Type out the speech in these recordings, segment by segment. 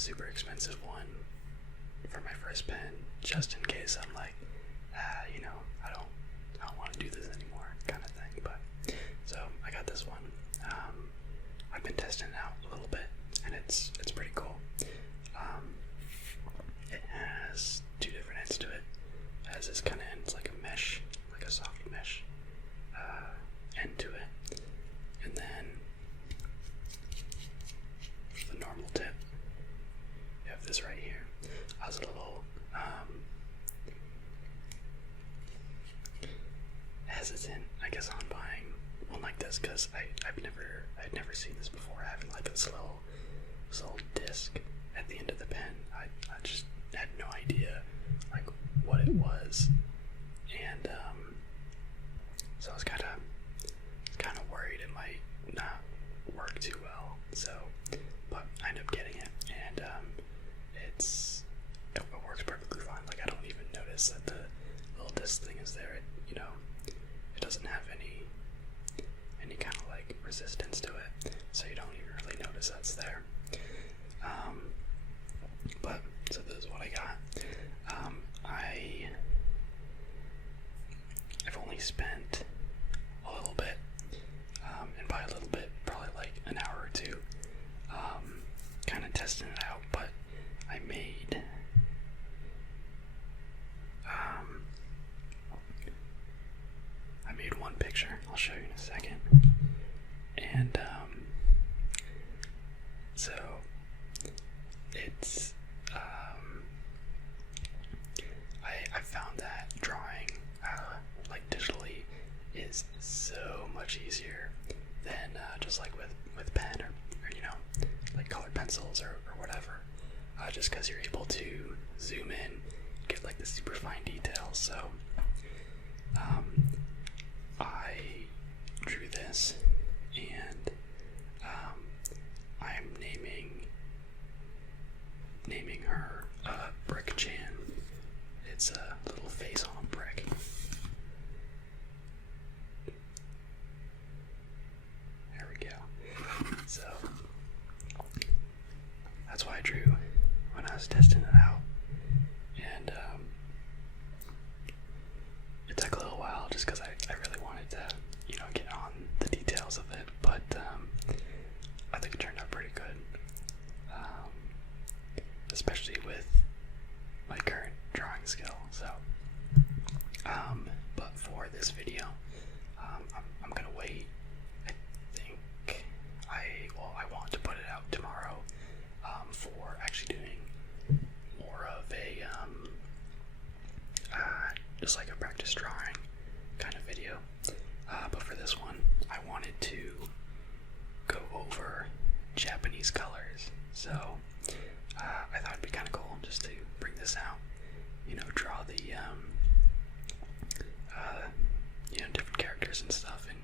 super expensive one for my first pen, just in case I'm like, I don't want to do this anymore, kind of thing. But so I got this one. I've been testing it out a little bit, and it's pretty cool. It has two different ends to it. It has this kind of end, it's like a mesh, like a soft mesh end to it, and then for the normal tip, you have this right here. I was a little hesitant, I guess, on buying one like this because I'd never seen this before. Having like this little disc at the end of the pen, I just had no idea like what it was, and so I was kind of worried it might not work too well. So, but I ended up getting it, and it works perfectly fine. Like I don't even notice that the little disc thing is there. It doesn't have any kind of like resistance to it, so you don't even really notice that's there. But so this is what I got. I've only spent a little bit, and by a little bit, probably like an hour or two, kind of testing it out. But I made one picture. I'll show you in a second. And so it's I found that drawing like digitally is so much easier than just like with pen or like colored pencils or whatever, just because you're able to zoom in, get like the super fine details. So I drew this, and I'm naming her Brick Chan. It's a little face on a brick. There we go. So that's what I drew when I was testing it out, and it took a little while just because I really wanted to get on the details of it, but I think it turned out pretty good, especially with my current drawing skill. So but for this video, I'm gonna wait. I think I want to put it out tomorrow for actually doing more of a just like a practice drawing kind of video. But for this one, I wanted to go over Japanese colors. So I thought it'd be kind of cool just to bring this out, draw the different characters and stuff and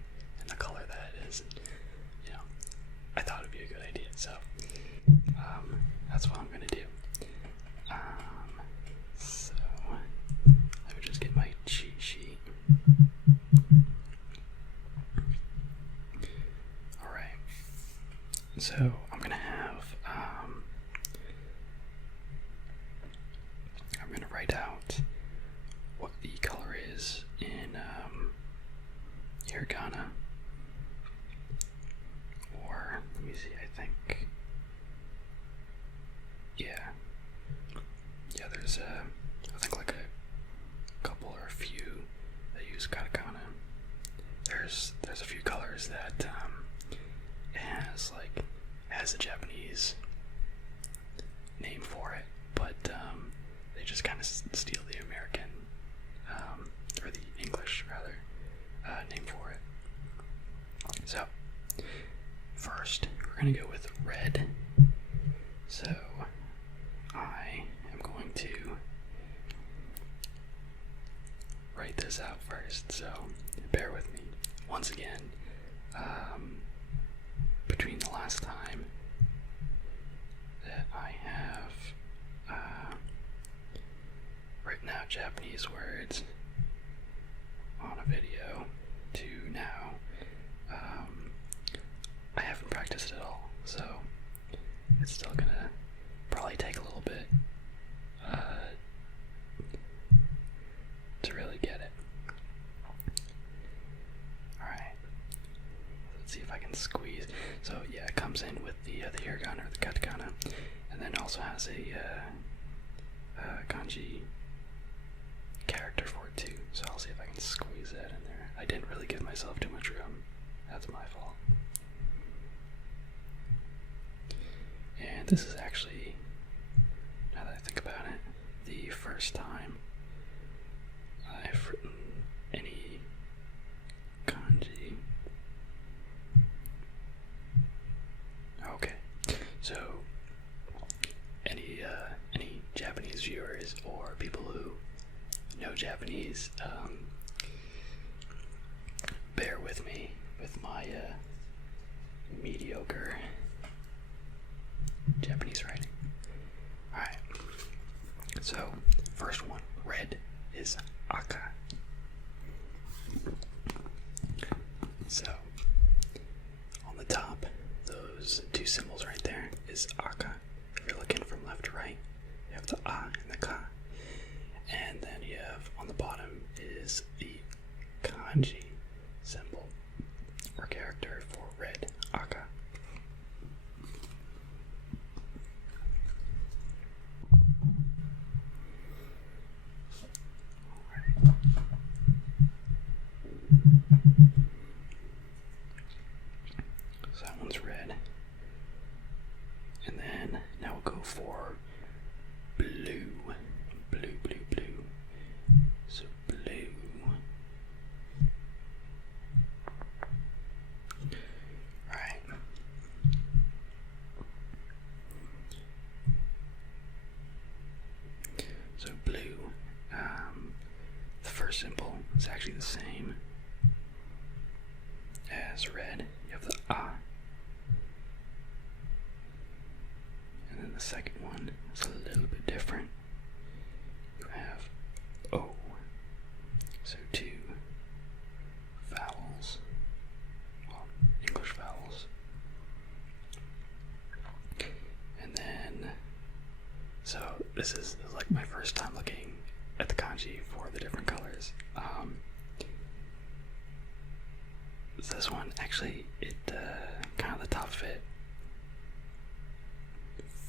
the color that it is. And, I thought it'd be a good idea. So that's what I'm gonna do. So let me just get my cheat sheet. Alright, so I'm gonna have I'm gonna write out what the color is in hiragana, or let me see, I think there's I think like a couple or a few that use katakana. There's a few colors that it has a Japanese name for it, but they just kind of steal the American or the English rather name for it. So first we're gonna go with red. So I am going to write this out first, so bear with me. Once again, between the last time that I have written out Japanese words on a video to now, I haven't practiced at all, so it's still gonna probably probably take a little bit to really get it. Alright, let's see if I can squeeze. So yeah, it comes in with the hiragana or the katakana, and then also has a kanji character for it too. So I'll see if I can squeeze that in there. I didn't really give myself too much room. That's my fault. And this is actually, now that I think about it, the first time I've written any kanji. Okay, so any Japanese viewers or people who know Japanese, bear with me with my mediocre Japanese writing. Alright, so first one, red is aka. So on the top, those two symbols right there is aka. If you're looking from left to right, you have the a and the ka. And then you have on the bottom is the kanji symbol or character for red, aka. So that one's red. And then now we'll go for blue. Blue. So blue. Alright. So blue, the first symbol is actually the same as red. You have the a. And then the second one is a little bit different. You have O. So two vowels, well, English vowels. And then, so this is like my first time looking at the kanji for the different colors. This one, actually, it kind of the top of it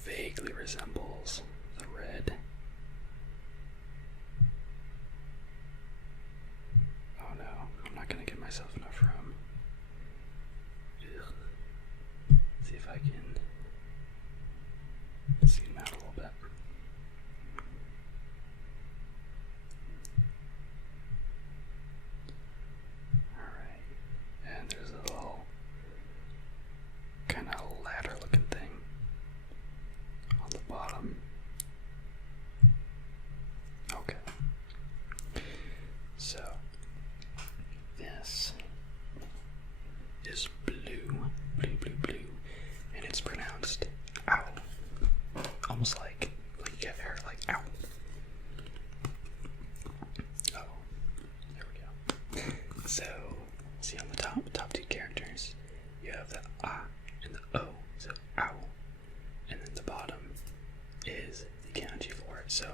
vaguely resembles the red. Oh no, I'm not gonna give myself enough room. Ugh. See if I can zoom out a little bit. Alright, and there's a little kind of ladder looking thing on the bottom. Okay. So this is blue, and it's pronounced ow. Almost like you get there, like ow. Oh, there we go. So, see on the top two characters, you have the a and the o, so ow. And then the bottom is the kanji for it. So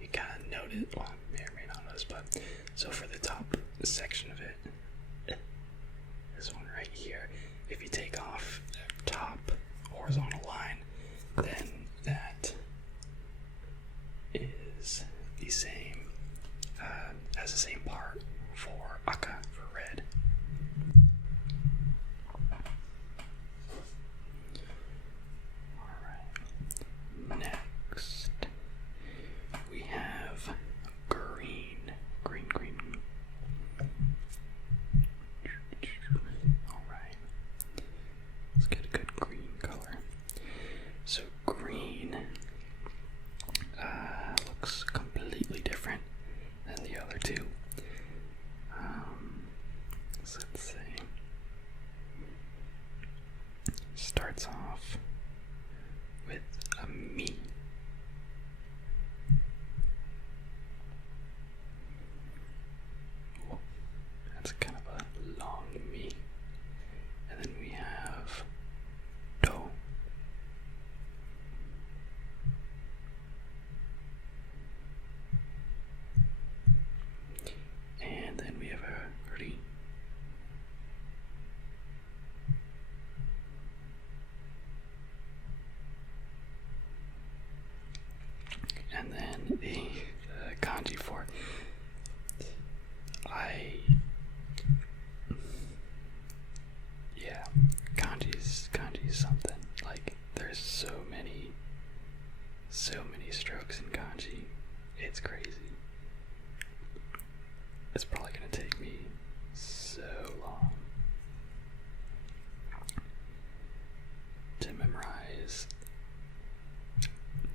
you kind of notice, well, may or may not notice, but so for the top section of it, this one right here, if you take off the top horizontal line, then that is the same, has the same part for aka, for red. Alright, next we have green. Alright, let's get a good green color. So green looks completely different than the other two. So let's see. Starts off with a me. Whoa, that's kind of a long me. And then we have do. so many strokes in kanji. It's crazy. It's probably gonna take me so long to memorize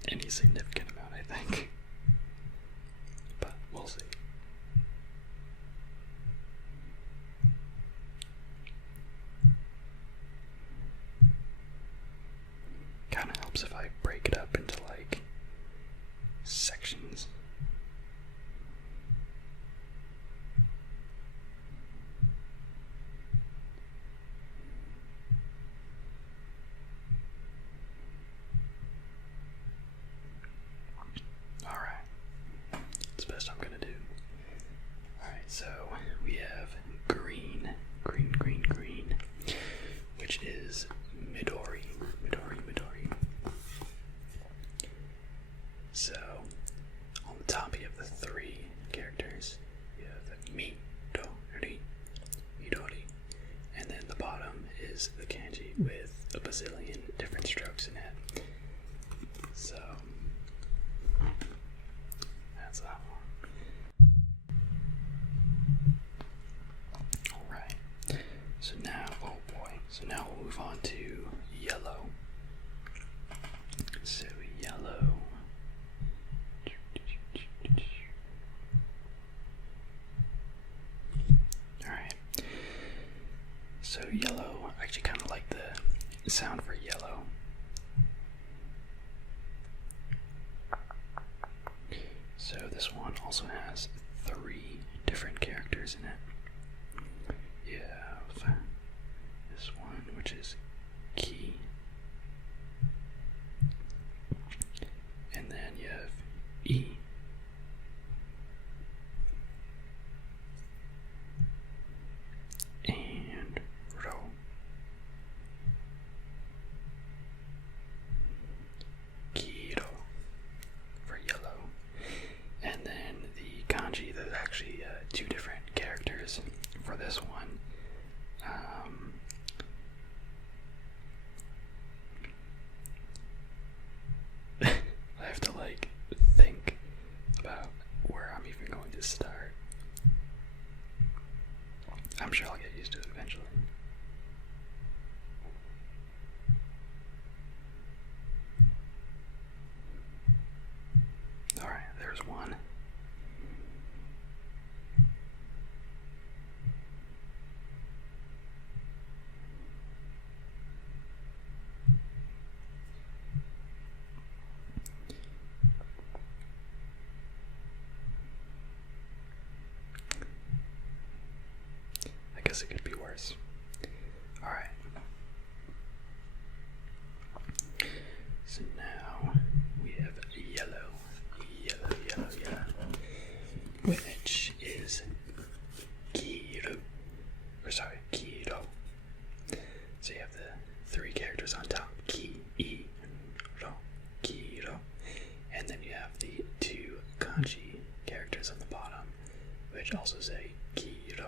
any significant amount, I think. But we'll see. Kind of helps if I break it up into like sections. Alright, that's the best I'm gonna do. Alright, so we have green, which is Midori. So, on the top you have the three characters. You have Midori, and then the bottom is the kanji with a bazillion different strokes in it. So, that's that one. Alright, so now, oh boy, so now we'll move on to yellow. So yellow. Alright. So yellow, I actually kind of like the sound for yellow. So this one also has three different characters in it. You have this one, which is Ki. And then you have E. And Ro. Kiro for yellow. And then the kanji, there's actually two different characters for this one. I have to like think about where I'm even going to start. I'm sure I'll get used to it eventually. Alright, there's one. I guess it could be worse. Alright. So now we have yellow, which is Kiro. So you have the three characters on top, Kiro. And then you have the two kanji characters on the bottom, which also say Kiro.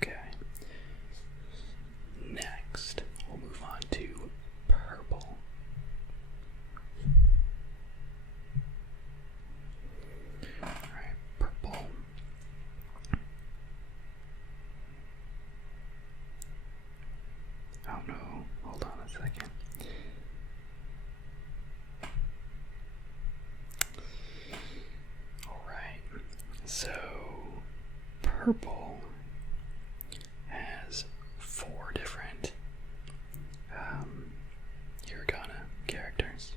Okay. Next, we'll move on to purple. Alright, purple. Oh no, hold on a second. Alright, so purple has four different hiragana characters.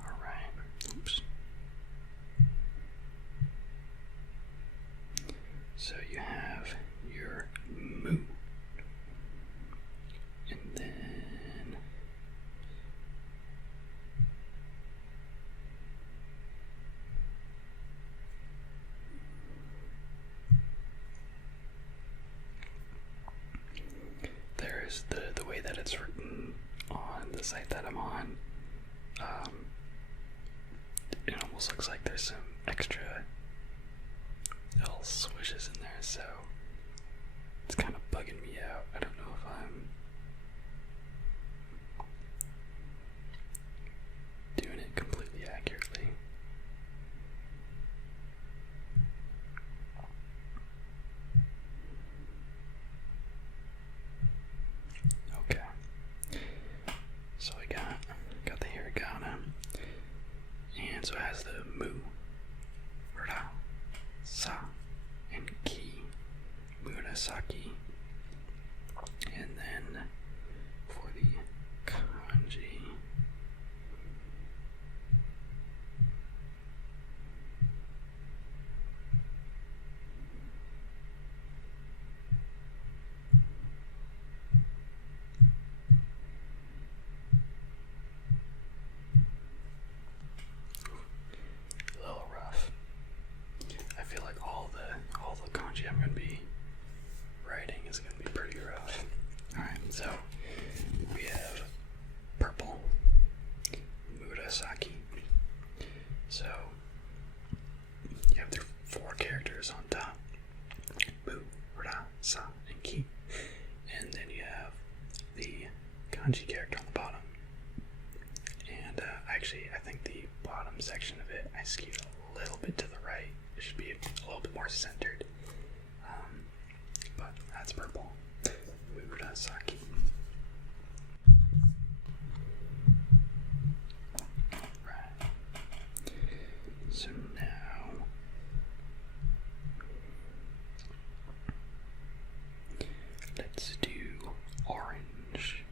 Alright, oops. So you have your mu, and then there's the way that it's written on the site that I'm on. almost looks like there's some extra little swishes in there, so it's kind of bugging me out. I don't know if I'm doing it completely accurately. Okay, so I got the hiragana, and so it has the mu, ra, sa, and ki, murasaki, and then for the kanji, a little rough. I feel like all the kanji I'm gonna be writing is gonna be pretty rough. Alright, so we have purple, murasaki. So you have the 4 characters on top, mu, ra, sa, and ki, and then you have the kanji character on the bottom. And actually, I think the bottom section of it I skewed a little bit to the right. It should be a little bit more centered. But that's purple. Murasaki. Right. So now let's do orange.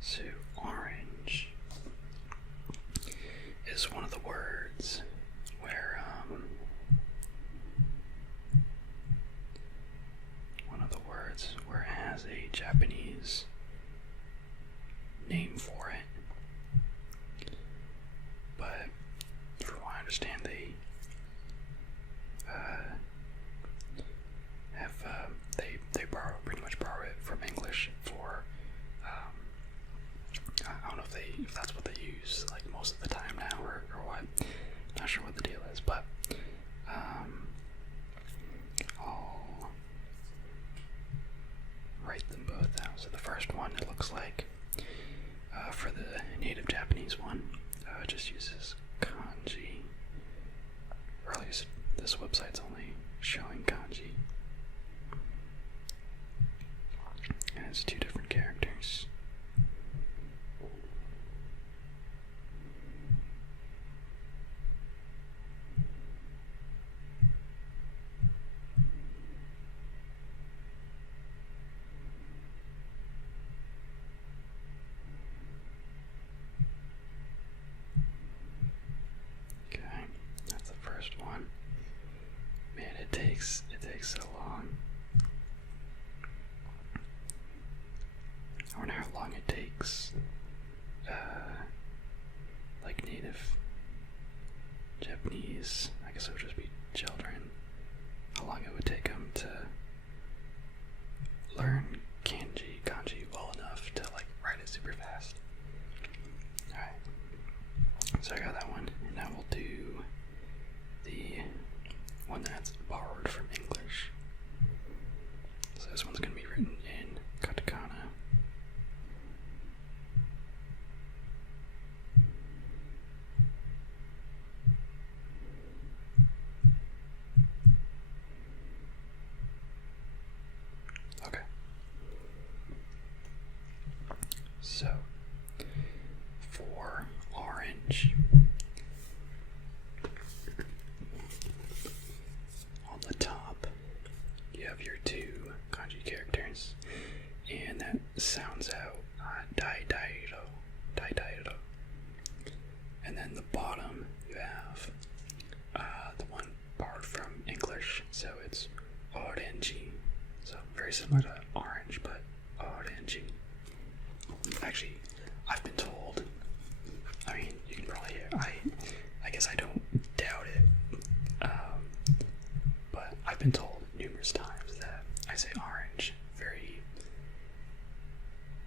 So orange is one of the words where it has a Japanese name for it, but from what I understand, they pretty much borrow it from English for I don't know if that's what they use like most of the time now or what. Not sure what the deal is, but I'll write them both out. So the first one, it looks like for the native Japanese one, it just uses kanji, or at least this website's only showing kanji, and it's 2 different characters. That's the first one. Man, it takes so long. I wonder how long it takes like native Japanese, I guess it would just be children, how long it would take them to learn kanji well enough to like write it super fast. Alright, so I got that one, and now we'll do the one that's borrowed from English. So this one's going to be written in katakana. Okay. So for orange, on the top you have your 2 kanji characters, and that sounds out daidairo. And then the bottom you have the one borrowed from English, so it's oranji. So very similar to orange, but oranji. Actually, I've been told, I mean, you can probably hear, I guess I don't doubt it, but I've been told numerous times that I say orange very,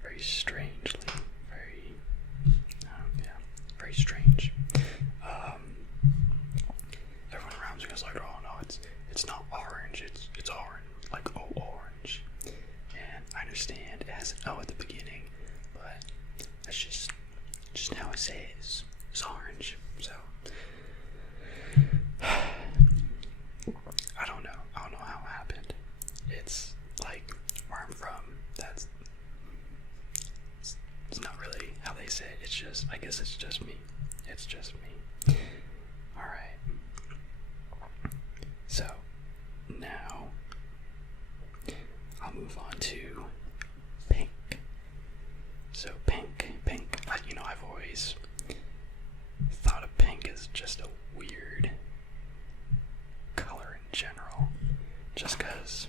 very strangely, very say, I guess it's just me. It's just me. Alright. So, now, I'll move on to pink. So pink, I've always thought of pink as just a weird color in general, just because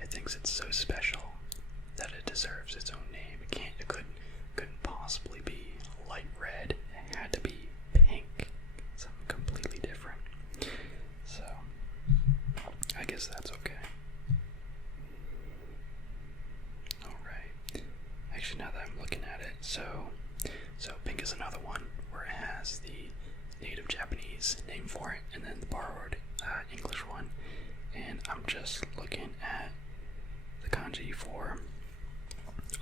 it thinks it's so special that it deserves its own name. It couldn't possibly be light red. It had to be pink, something completely different. So I guess that's okay. Alright. Actually, now that I'm looking at it, so pink is another one where it has the native Japanese name for it and then the borrowed English one. And I'm just looking at the kanji for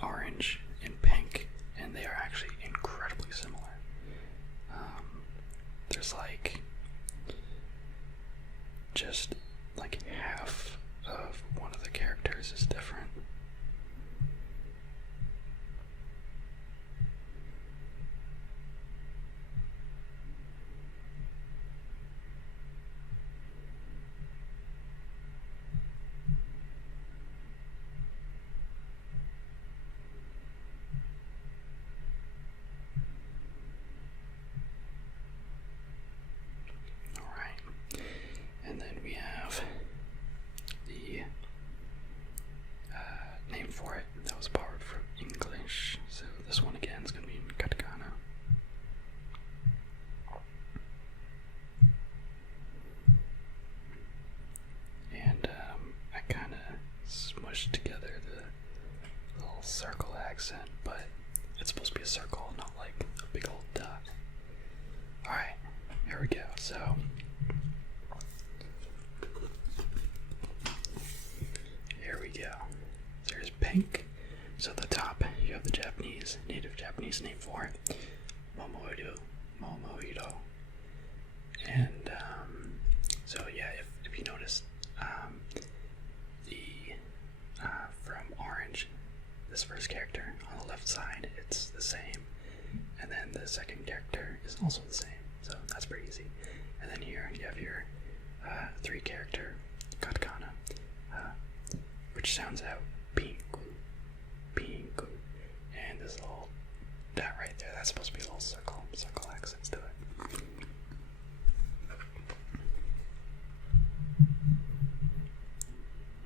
orange and pink, and they are actually incredibly similar. There's like just like half of one of the characters is different. And then we have the name for it that was borrowed from English. So this one again is going to be in katakana. And I kind of smushed together the little circle accent, but it's supposed to be a circle, not like a big old dot. Alright, here we go. So there's pink. So at the top you have the native Japanese name for it, Momoiro. And so yeah, if you notice, from orange, this first character on the left side, it's the same, and then the second character is also the same. So that's pretty easy. And then here you have your 3-character katakana, which sounds out pinku, pinku, and this little dot right there, that's supposed to be a little circle accents to it.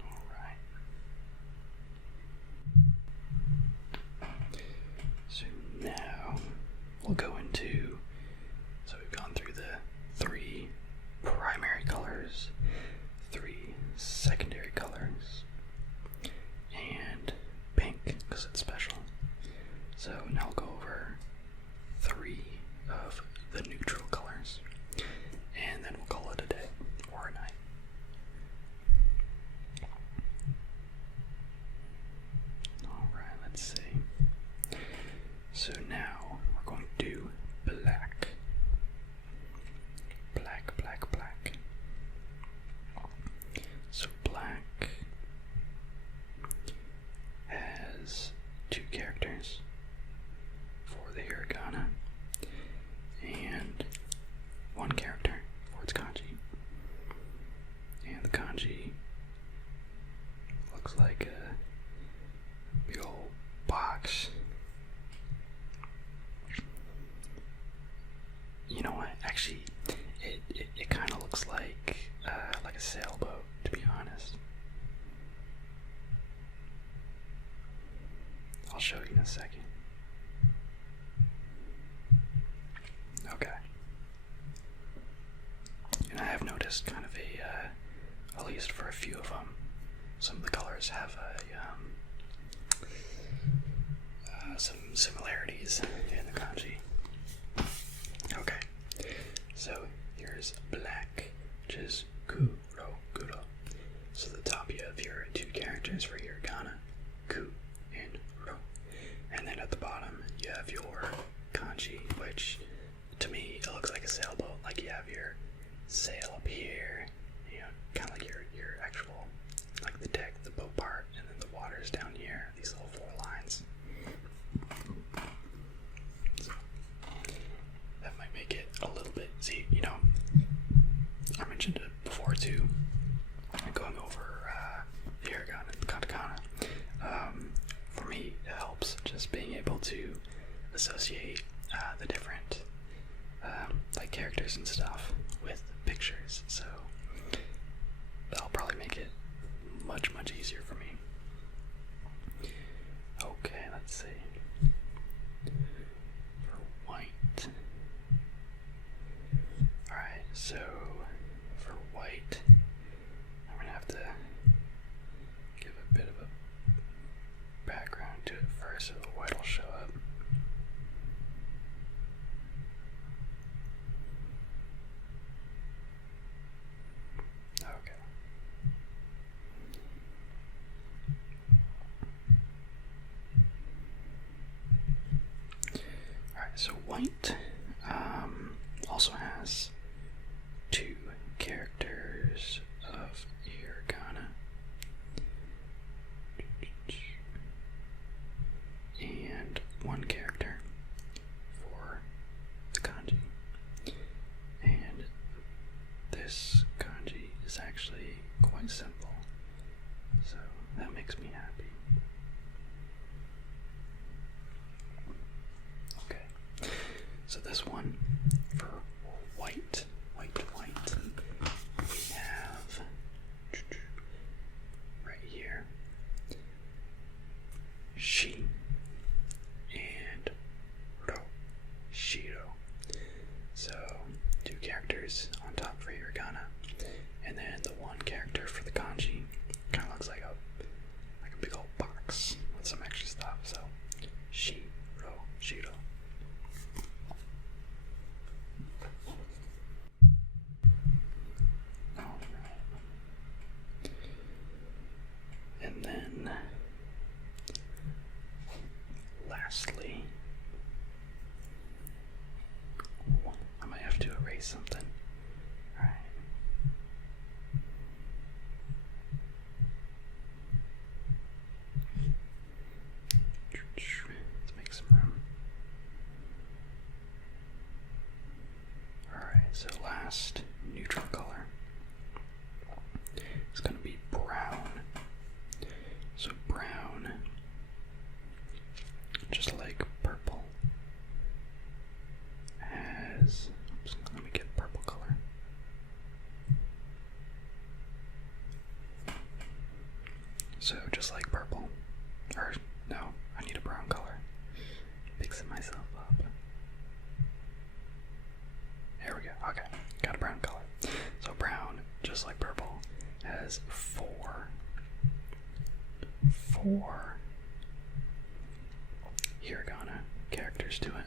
Alright. So now we'll go into, so we've gone through the 3 primary colors, 3 secondary colors, and pink because it's special. So now I'll go over 3 of the neutral colors, and then we'll call it a day or a night. Alright, let's see. So now we're going to do black. Black. So black has 2 characters for the hiragana and 1 character for its kanji. And the kanji looks like a big old box. You know what? Actually, it kind of looks like a sailboat, to be honest. I'll show you in a second. Okay. And I have noticed kind of at least for a few of them, some of the colors have some similarities in the kanji. Okay, so here's black, which is kuro. So at the top you have your 2 characters for hiragana, ku and ro. And then at the bottom you have your kanji, which to me it looks like a sailboat. Like you have your sail up here, you know, kind of like your actual, like the deck, the boat part, and then the water's down here, these little 4 lines. being able to associate the different like characters and stuff with pictures. So that'll probably make it much easier for me. Okay, let's see. For white. Alright, so for white, I'm gonna have to give a bit of a background to it first so the white will show up. Okay. Alright, so white also has two characters of hiragana and one character for the kanji. And this kanji is actually quite simple, so that makes me happy. Okay, so this one for white, we have right here she and ro, shiro. So two characters on top for hiragana, and then the one character for the kanji kind of looks like a big old box with some extra stuff. So she, ro, shiro. And then lastly, I might have to erase something. Alright. Let's make some room. Alright, so last neutral color is going to be brown. So brown, just like purple, has, oops, let me get purple color. So just like purple, or no, I need a brown color. Mixing myself up. There we go, okay, got a brown color. So brown, just like purple, has four hiragana characters to it.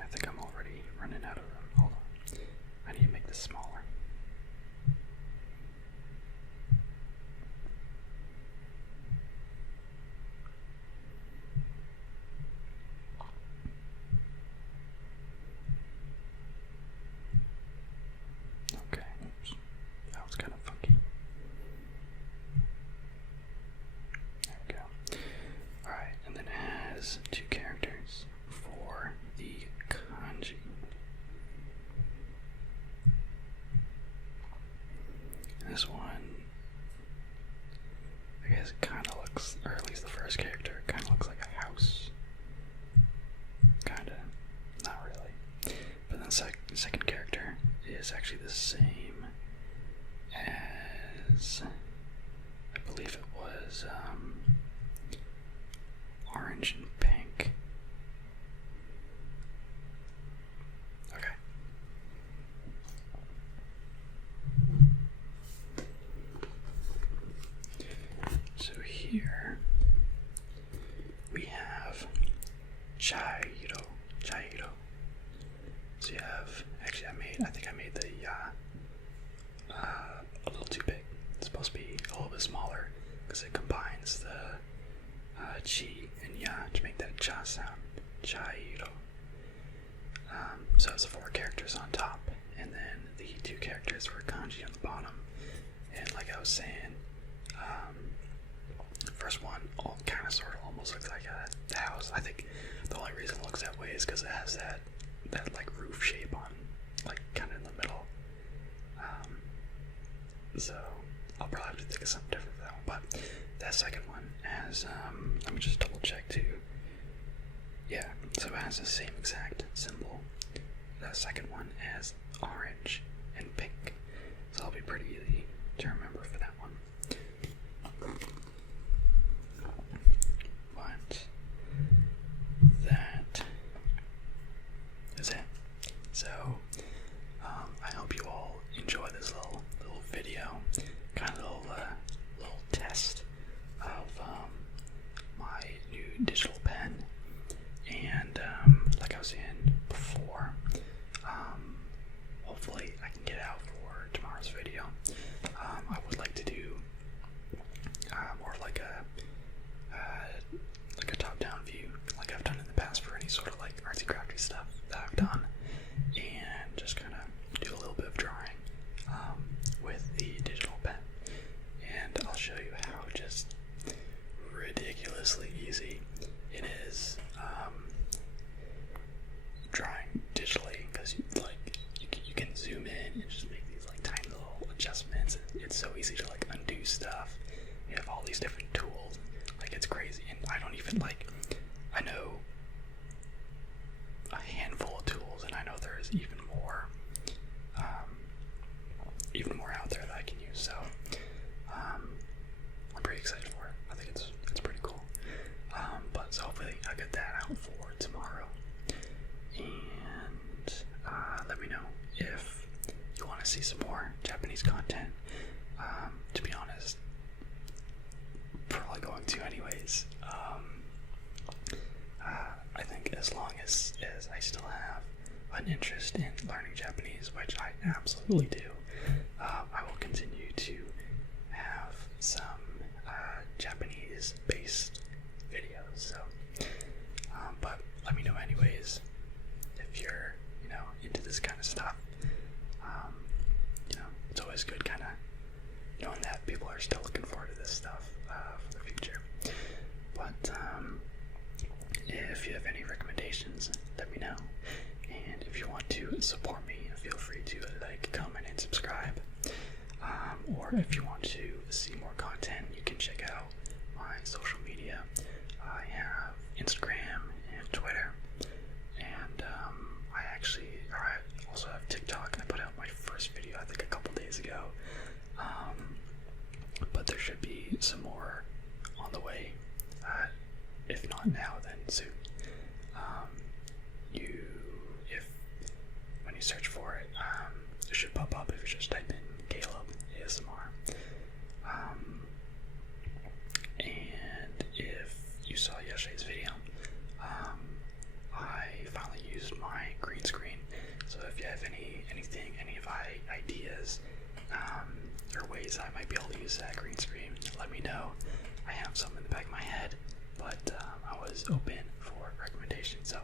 I think I'm already running out of room. Hold on. I need to make this smaller. Okay, oops. That was kind of funky. There we go. Alright, and then it has two characters for the kanji. This one, I guess it kind of looks, or at least the first character, kind of looks like a house. Kind of, not really. But then second character is actually the same as, I believe it was orange and pink. Okay. So here we have Chairo. So you have, actually I think I made the a little too big. It's supposed to be a little bit smaller because it combines the chi and ya to make that cha sound. Chairo. So it's the four characters on top, and then the two characters for kanji on the bottom. And like I was saying, first one kind of sort of almost looks like a house. I think the only reason it looks that way is because it has that like roof shape on, like kind of in the middle. So I'll probably have to think of something different for that one. But that second one has, let me just double check too. Yeah, so it has the same exact symbol. The second one has orange and pink. So it'll be pretty easy to remember for that one. But that is it. So I hope you all enjoy this little video, kind of little test of my new digital pen. And like I was saying before, hopefully I can get out for tomorrow's video. I would like to do more like a top-down view, like I've done in the past for any sort of like artsy crafty stuff that I've done, and just kind of do a little bit of drawing with the digital pen. And I'll show you how just ridiculously easy it is drawing digitally, because you can zoom in and just make these like tiny little adjustments. It's so easy to like undo stuff. You have all these different tools, like it's crazy. And I don't even I know a handful of tools, and I know there's even more out there that I can use. So I'm pretty excited for it. I think it's pretty cool. But so hopefully I'll get that out for tomorrow. And let me know if you want to see some more Japanese content. To be honest, probably going to anyways. I think as long as I still have an interest in learning Japanese, which I absolutely do, I will continue to have some Japanese-based videos. So, but let me know anyways if you're, into this kind of stuff. It's always good kind of knowing that people are still looking forward to this stuff for the future. But if you have any recommendations, let me know. And if you want to support me, feel free to like, comment, and subscribe. Or if you want to see more content, you can check out my social media. I have Instagram and Twitter, and I also have TikTok. I put out my first video I think a couple days ago, but there should be some more on the way. If not now, then soon. When you search for it, it should pop up if you just type in Caleb ASMR. And if you saw yesterday's video, I finally used my green screen. So if you have any ideas or ways I might be able to use that green screen, let me know. I have some in the back of my head, but I was open for recommendations. So